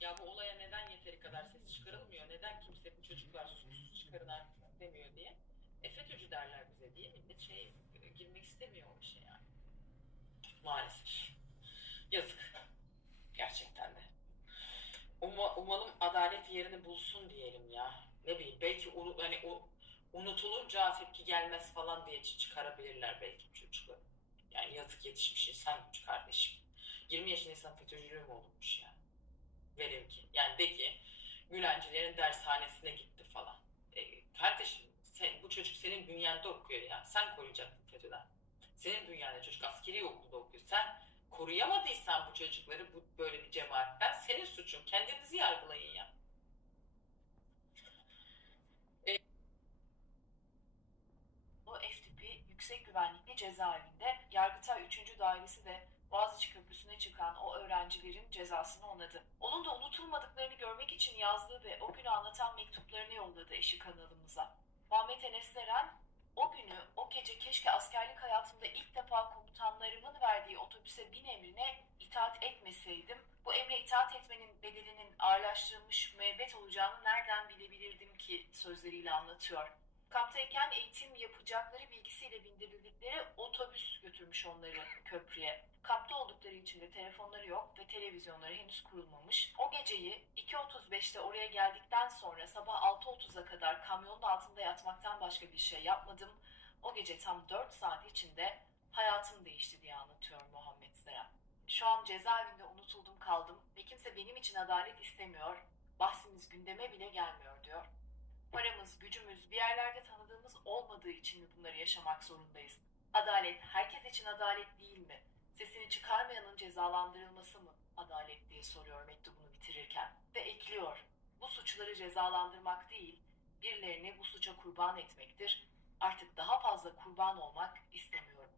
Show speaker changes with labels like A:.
A: Ya bu olaya neden yeteri kadar ses çıkarılmıyor? Neden kimse bu çocuklar suçsuz çıkarın demiyor diye. E FETÖ'cü derler bize diye millet şey e, girmek istemiyor o işe yani. Maalesef. Yazık. Gerçekten de. Uma- umalım adalet yerini bulsun diyelim ya. Ne bileyim belki unu- hani o unutulunca tepki gelmez falan diye çı- çıkarabilirler belki bu çocukları. Yani yazık yetişmiş insan gücü kardeşim. 20 yaşında insan FETÖ'cülüğü mü olurmuş ya? Velev ki. Yani de ki Gülencilerin dershanesine gitti falan. E, kardeşim sen, bu çocuk senin bünyende okuyor ya. Sen koruyacaktın FETÖ'den. Senin bünyende çocuk askeri okulda okuyor. Sen koruyamadıysan bu çocukları bu böyle bir cemaatten senin suçun. Kendinizi yargılayın ya.
B: Bu F tipi yüksek güvenlikli cezaevinde Yargıtay 3. Dairesi de Çıkan o öğrencilerin cezasını onadı. Onun da unutulmadıklarını görmek için yazdığı ve o günü anlatan mektuplarını yolladı eşi kanalımıza. Muhammed Enes Eren, o günü, o gece keşke askerlik hayatımda ilk defa komutanlarımın verdiği otobüse bin emrine itaat etmeseydim, bu emre itaat etmenin bedelinin ağırlaştırılmış müebbet olacağını nereden bilebilirdim ki sözleriyle anlatıyor. Kamptayken eğitim yapacakları bilgisiyle bindirildikleri otobüs götürmüş onları köprüye. Kampta oldukları için de telefonları yok ve televizyonları henüz kurulmamış. O geceyi 2.35'te oraya geldikten sonra sabah 6.30'a kadar kamyonun altında yatmaktan başka bir şey yapmadım. O gece tam 4 saat içinde hayatım değişti diye anlatıyor Muhammed Zeren. Şu an cezaevinde unutuldum kaldım ve kimse benim için adalet istemiyor. Bahsimiz gündeme bile gelmiyor diyor. Gücümüz, bir yerlerde tanıdığımız olmadığı için mi bunları yaşamak zorundayız? Adalet herkes için adalet değil mi? Sesini çıkarmayanın cezalandırılması mı adalet diye soruyor mektubunu bitirirken. Ve ekliyor, bu suçları cezalandırmak değil, birilerini bu suça kurban etmektir. Artık daha fazla kurban olmak istemiyorum.